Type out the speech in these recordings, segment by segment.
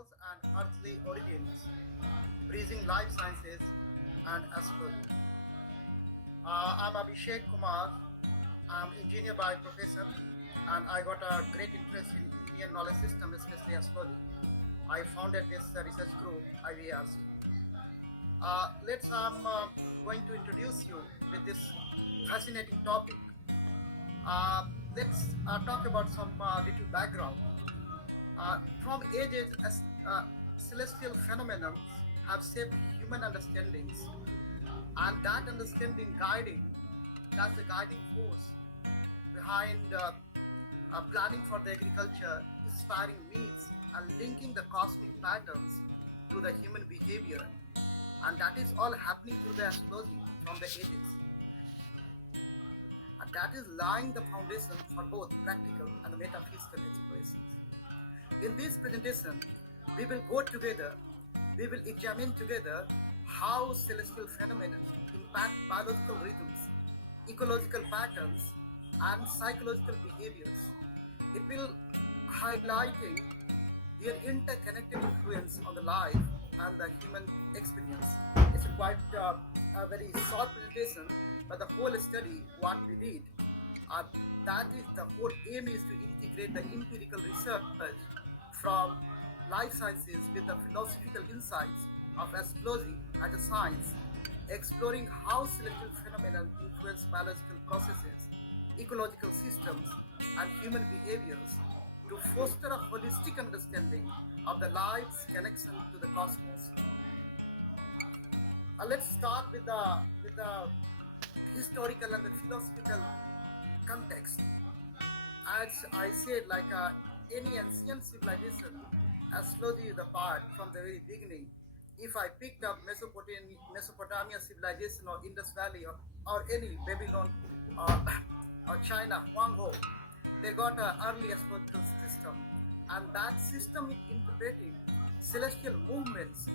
signals and earthly origins, bridging life sciences and astrology. I'm Abhishek Kumar. I'm engineer by profession, and I got a great interest in Indian knowledge system, especially astrology. I founded this research group, IVRC. Let's going to introduce you with this fascinating topic. Let's talk about some little background. From ages, celestial phenomena have shaped human understandings, and that understanding guiding, that's the guiding force behind planning for the agriculture, inspiring needs, and linking the cosmic patterns to the human behavior. And that is all happening through the astrology from the ages. And that is laying the foundation for both practical and metaphysical explorations. In this presentation, we will go together, we will examine together how celestial phenomena impact biological rhythms, ecological patterns, and psychological behaviors. It will highlighting their interconnected influence on the life and the human experience. It's quite a very short presentation, but the whole study, what we did, uh, that is the whole aim is to integrate the empirical research from life sciences with the philosophical insights of astrology as a science, exploring how celestial phenomena influence biological processes, ecological systems, and human behaviors to foster a holistic understanding of the life's connection to the cosmos. Let's start with the historical and the philosophical context. As I said, like any ancient civilization, astrology is a part from the very beginning. If I picked up Mesopotamia civilization or Indus Valley or any Babylon uh, or China, Huang Ho, they got an early astrological system, and that system is interpreting celestial movements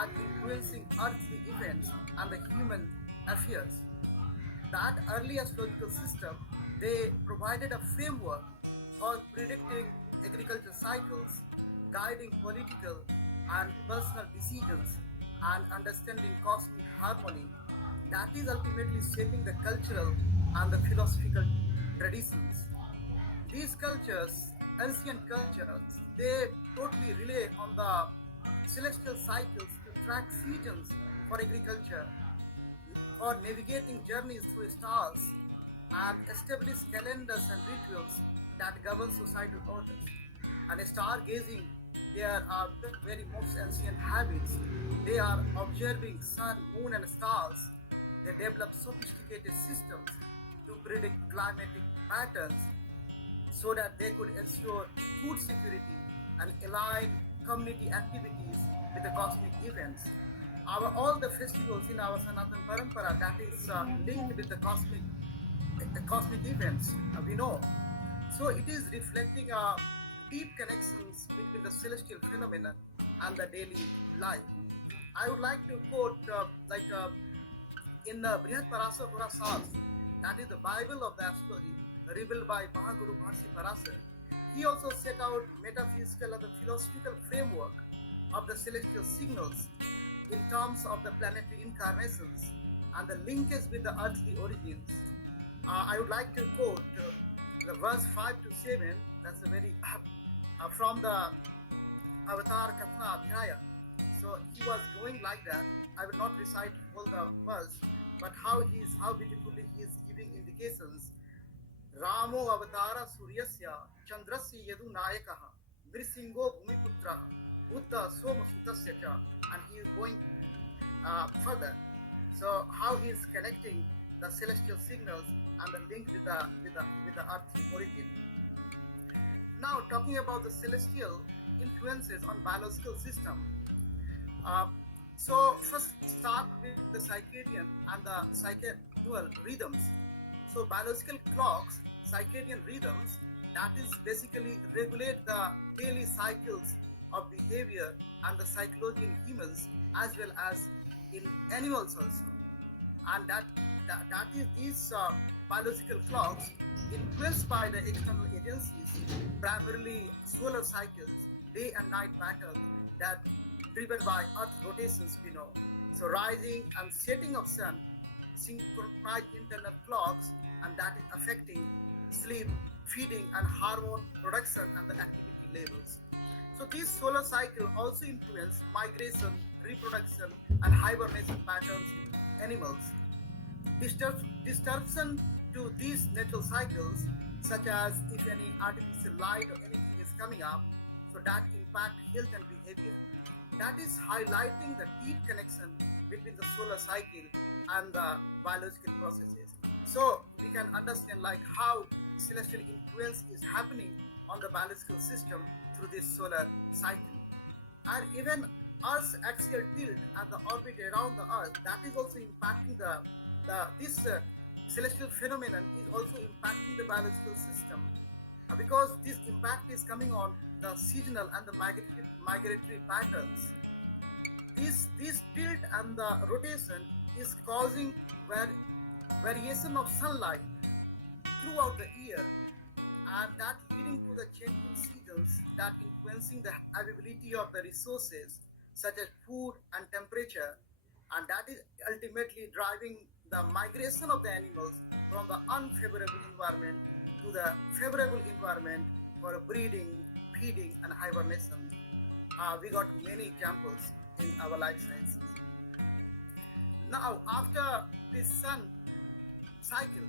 and influencing earthly events and the human affairs. That early astrological system, they provided a framework for predicting agricultural cycles, guiding political and personal decisions, and understanding cosmic harmony. That is ultimately shaping the cultural and the philosophical traditions. These cultures, ancient cultures, they totally rely on the celestial cycles to track seasons for agriculture, for navigating journeys through stars, and establish calendars and rituals that govern societal orders. And stargazing, there are very most ancient habits. They are observing sun, moon, and stars. They develop sophisticated systems to predict climatic patterns so that they could ensure food security and align community activities with the cosmic events. Our all the festivals in our Sanatan Parampara that is linked with the cosmic events we know. So it is reflecting deep connections between the celestial phenomena and the daily life. I would like to quote in Brihat Parasa Purasas, that is the Bible of the astrology, revealed by Mahaguru Bharsi Parasar. He also set out metaphysical and the philosophical framework of the celestial signals in terms of the planetary incarnations and the linkage with the earthly origins. I would like to quote the verse 5 to 7, that's a very from the Avatar Katna Adhyaya. So he was going like that. I will not recite all the verse, but how beautifully he is giving indications. Ramo Avatara Suryasya Chandrasya Yadu Nayakaha Vrisingo Bhumiputra Buddha Soma Sutasya Cha, and he is going further. So how he is connecting the celestial signals and the link with the earthly origin. Now talking about the celestial influences on biological system. Uh, so first start with the circadian and the circadian rhythms. So biological clocks, circadian rhythms, that is basically regulate the daily cycles of behavior and the psychology in humans as well as in animals also. And that is these biological clocks influenced by the external agencies, primarily solar cycles, day and night patterns, that driven by Earth rotations, we know. So rising and setting of sun synchronize internal clocks, and that is affecting sleep, feeding, and hormone production and the activity levels. So this solar cycle also influence migration, reproduction, and hibernation patterns in animals. Disruption to these natural cycles, such as if any artificial light or anything is coming up, so that impact health and behavior. That is highlighting the deep connection between the solar cycle and the biological processes. So we can understand like how celestial influence is happening on the biological system through this solar cycle. And even Earth's axial tilt and the orbit around the Earth, that is also impacting the this celestial phenomenon is also impacting the biological system. Because this impact is coming on the seasonal and the migratory patterns. This tilt and the rotation is causing variation of sunlight throughout the year, and that leading to the changing seasons that influencing the availability of the resources such as food and temperature, and that is ultimately driving the migration of the animals from the unfavorable environment to the favorable environment for breeding, feeding, and hibernation. We got many examples in our life sciences. Now, after this sun cycle,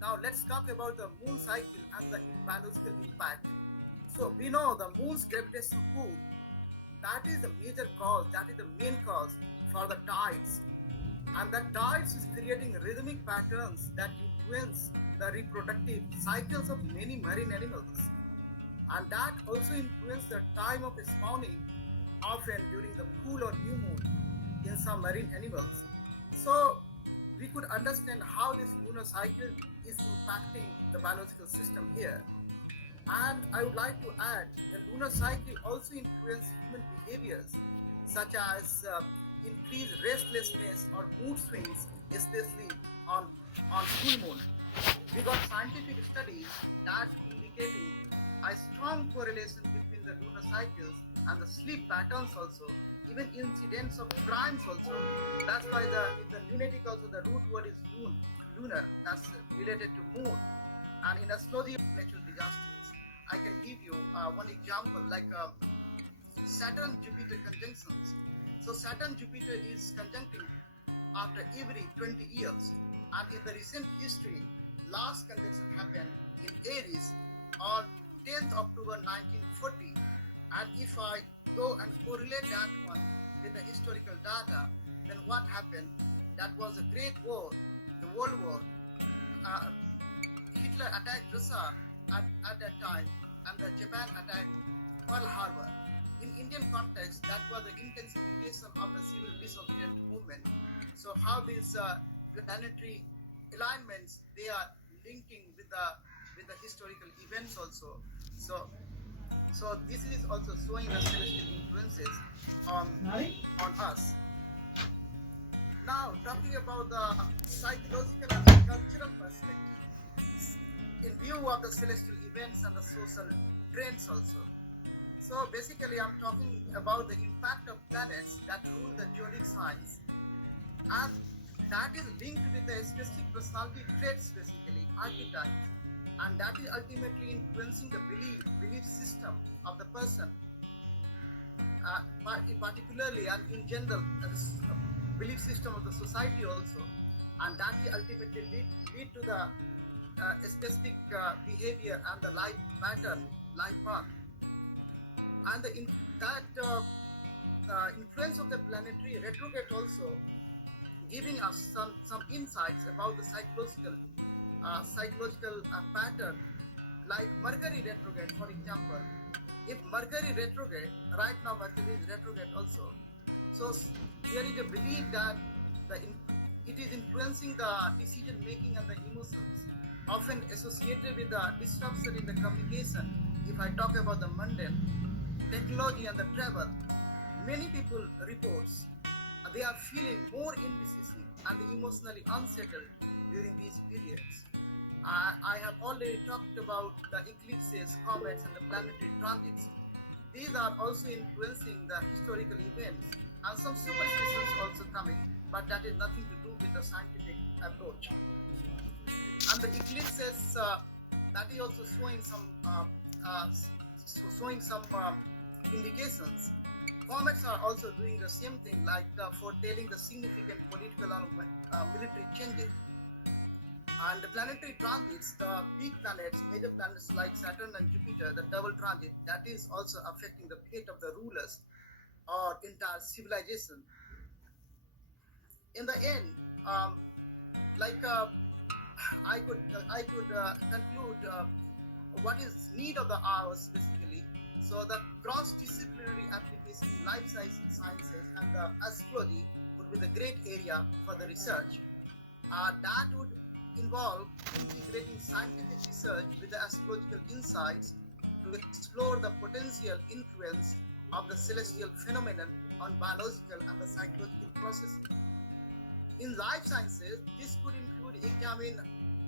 now let's talk about the moon cycle and the biological impact. So we know the moon's gravitational pull, that is the major cause, that is the main cause for the tides. And that tides is creating rhythmic patterns that influence the reproductive cycles of many marine animals. And that also influence the time of spawning, often during the full or new moon in some marine animals. So we could understand how this lunar cycle is impacting the biological system here. And I would like to add the lunar cycle also influences human behaviors, such as increased restlessness or mood swings, especially on, on full moon. We got scientific studies that indicating a strong correlation between the lunar cycles and the sleep patterns also, even incidents of crimes also. That's why the in the lunatic also the root word is lunar. That's related to moon. And in astrology of natural disasters, I can give you one example like Saturn Jupiter conjunctions. So Saturn Jupiter is conjuncting after every 20 years, and in the recent history, last conjunction happened in Aries on 10th October 1940. And if I go and correlate that one with the historical data, then what happened? That was a great war, the World War. Uh, Hitler attacked Russia at that time, and the Japan attacked Pearl Harbor. In Indian context, that was the intensification of the civil disobedient movement. So how these planetary alignments they are linking with the historical events also. So this is also showing the celestial influences on on us. Now talking about the psychological and the cultural perspective in view of the celestial events and the social trends also. So basically, I'm talking about the impact of planets that rule the zodiac signs, and that is linked with the specific personality traits, basically archetypes, and that is ultimately influencing the belief system of the person, particularly and in general, belief system of the society also, and that will ultimately lead to the specific behavior and the life pattern, life path, and that influence of the planetary retrograde also giving us some insights about the psychological pattern, like Mercury retrograde, for example. If Mercury retrograde, right now Mercury is retrograde also, so there is a belief that it is influencing the decision making and the emotions, often associated with the disruption in the communication. If I talk about the mundane, technology and the travel, many people reports they are feeling more indecisive and emotionally unsettled during these periods. I have already talked about the eclipses, comets, and the planetary transits. These are also influencing the historical events and some superstitions also coming, but that is nothing to do with the scientific approach. And the eclipses, that is also showing some showing some indications. Comets are also doing the same thing, like foretelling the significant political and military changes. And the planetary transits, the big planets, major planets like Saturn and Jupiter, the double transit, that is also affecting the fate of the rulers or entire civilization. In the end, um, like I could conclude what is need of the hours basically. So the cross-disciplinary application in life sciences and the astrology would be the great area for the research. That would involve integrating scientific research with the astrological insights to explore the potential influence of the celestial phenomenon on biological and the psychological processes. In life sciences, this could include examine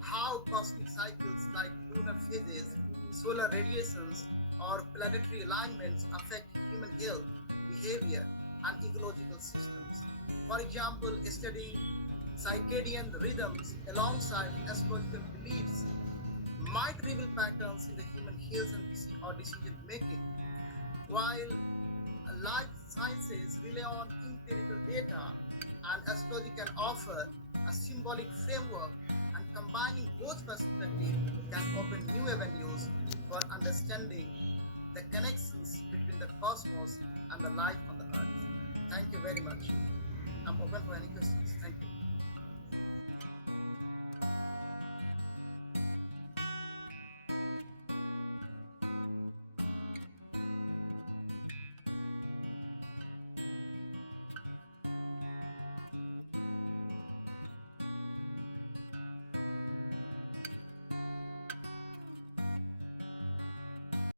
how cosmic cycles like lunar phases, solar radiations, or planetary alignments affect human health, behavior, and ecological systems. For example, studying circadian rhythms alongside astrological beliefs might reveal patterns in the human health and or decision making, while life sciences rely on empirical data and astrology can offer a symbolic framework, and combining both perspectives can open new avenues for understanding the connections between the cosmos and the life on the earth. Thank you very much. I'm open for any questions. Thank you.